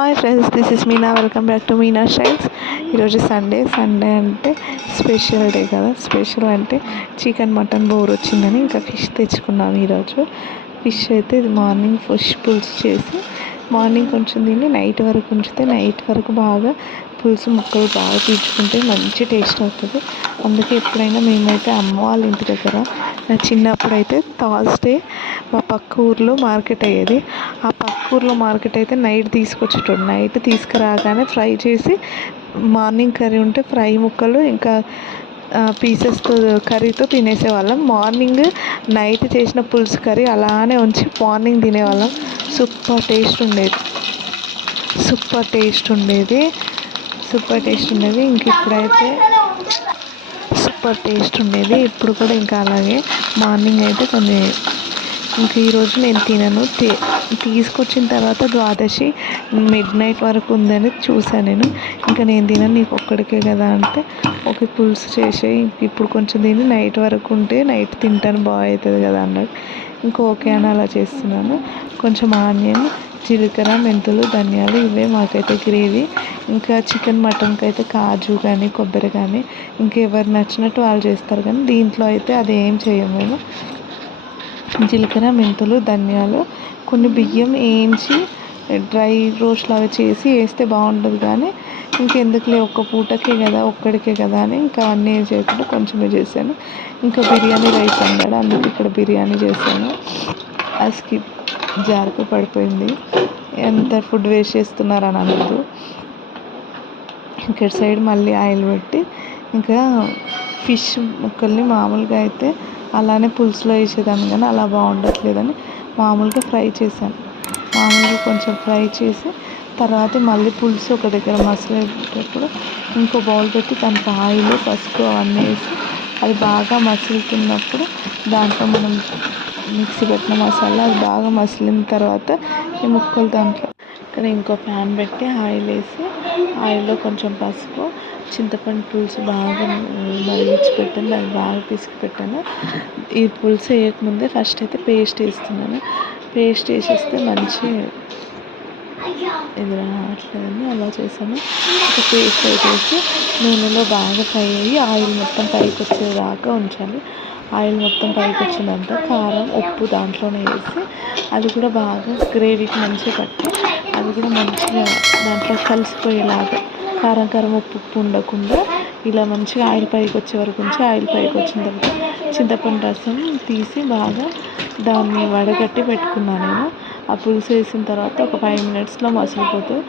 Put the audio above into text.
Hi friends this is Meena welcome back to Meena styles ఈరోజు Sunday Sunday అంటే special day కదా. Special అంటే chicken mutton bore వచ్చిందని ఇంకా ఫిష్ తెచ్చుకున్నాం ఈరోజు. ఫిష్ అయితే ఇది మార్నింగ్ ఫిష్ పులుసు చేసి మార్నింగ్ కొంచెం తిని నైట్ వరకు ఉంచితే నైట్ వరకు బాగా పులుసు ముక్కలు బాగా పీల్చుకుంటే మంచి టేస్ట్ అవుతుంది. అందుకే ఎప్పుడైనా మేమైతే అమ్మ వాళ్ళ ఇంటి దగ్గర నా చిన్నప్పుడు అయితే థర్స్డే మా పక్క ఊర్లో మార్కెట్ అయ్యేది. ఆ పక్క ఊర్లో మార్కెట్ అయితే నైట్ తీసుకొచ్చేటోడు. నైట్ తీసుకురాగానే ఫ్రై చేసి మార్నింగ్ కర్రీ ఉంటే ఫ్రై ముక్కలు ఇంకా పీసెస్తో కర్రీతో తినేసేవాళ్ళం. మార్నింగ్ నైట్ చేసిన పులుసు కర్రీ అలానే ఉంచి మార్నింగ్ తినేవాళ్ళం. సూపర్ టేస్ట్ ఉండేది. సూపర్ టేస్ట్ ఉండేది. సూపర్ టేస్ట్ ఉండేది. ఇంక ఇప్పుడైతే సూపర్ టేస్ట్ ఉండేది. ఇప్పుడు కూడా ఇంకా అలాగే మార్నింగ్ అయితే కొన్ని ఇంక ఈరోజు నేను తినను. తీసుకొచ్చిన తర్వాత ద్వాదశి మిడ్ నైట్ వరకు ఉందని చూసాను నేను. ఇంకా నేను తినను నీకు ఒక్కడికే కదా అంటే. ఒక పులుసు చేసే ఇప్పుడు కొంచెం తిని నైట్ వరకు ఉంటే నైట్ తింటాను బాగుంటుంది కదా అన్నాడు ఇంకా ఓకే అని అలా చేస్తున్నాను. కొంచెం ఆనియన్ జీలకర్ర మెంతులు ధనియాలు ఇవే మాకైతే గ్రేవీ. ఇంకా చికెన్ మటన్కి అయితే కాజు కానీ కొబ్బరి కానీ ఇంకెవరు నచ్చినట్టు వాళ్ళు చేస్తారు కానీ దీంట్లో అయితే అది ఏం చేయము మేము. జీలకర్ర మెంతులు ధనియాలు కొన్ని బియ్యం వేయించి డ్రై రోస్ట్ లాగా చేసి వేస్తే బాగుంటుంది కానీ ఇంకెందుకులే ఒక్క పూటకే కదా ఒక్కడికే కదా అని ఇంకా అన్నీ ఏం చేయకుండా కొంచెమే చేశాను. ఇంకా బిర్యానీ రైస్ అన్నాడు అందుకు ఇక్కడ బిర్యానీ చేశాను. అది స్కిప్ జారుకు పడిపోయింది. ఎంత ఫుడ్ వేస్ట్ చేస్తున్నారని అనద్దు. ఇక్కడ సైడ్ మళ్ళీ ఆయిల్ పెట్టి ఇంకా ఫిష్ ముక్కల్ని మామూలుగా అయితే అలానే పులుసులో వేసేదాన్ని కానీ అలా బాగుండట్లేదని మామూలుగా ఫ్రై చేశాను. మామూలుగా కొంచెం ఫ్రై చేసి తర్వాత మళ్ళీ పులుసు ఒక దగ్గర మసలేటప్పుడు ఇంకో బౌల్ పెట్టి దానికి ఆయిల్ పసుపు అవన్నీ వేసి అది బాగా మసులుతున్నప్పుడు దాంట్లో మనం మిక్సీ పెట్టిన మసాలా అది బాగా మసిలిన తర్వాత ఈ ముక్కలు దాంట్లో. ఇక్కడ ఇంకో ప్యాన్ పెట్టి ఆయిల్ వేసి ఆయిల్లో కొంచెం పసుపు చింతపండు పులుసు బాగా మరిగించి పెట్టాను దాన్ని బాగా పిసికి పెట్టాను ఈ పులుసు వేయకముందే ఫస్ట్ అయితే పేస్ట్ వేస్తున్నాను. పేస్ట్ వేసేస్తే మంచి ఇది రావట్లేదని అలా చేశాను. ఒక పేస్ట్ వేసేసి నూనెలో బాగా ఫ్రై అయ్యి ఆయిల్ మొత్తం పైకి వచ్చేదాకా ఉంచాలి. ఆయిల్ మొత్తం పైకి వచ్చిందంతా కారం ఉప్పు దాంట్లోనే వేసి అది కూడా బాగా గ్రేవీకి మంచిగా పట్టి అది కూడా మంచిగా దాంట్లో కలిసిపోయేలాగా కారం కారం ఉప్పు ఉప్పు ఉండకుండా ఇలా మంచిగా ఆయిల్ పైకి వచ్చే వరకు ఉంచి ఆయిల్ పైకి వచ్చిన తర్వాత చింతపండు రసం తీసి బాగా దాన్ని వడగట్టి పెట్టుకున్నాను నేను. ఆ పులుసు వేసిన తర్వాత ఒక ఫైవ్ మినిట్స్లో మసిలిపోతుంది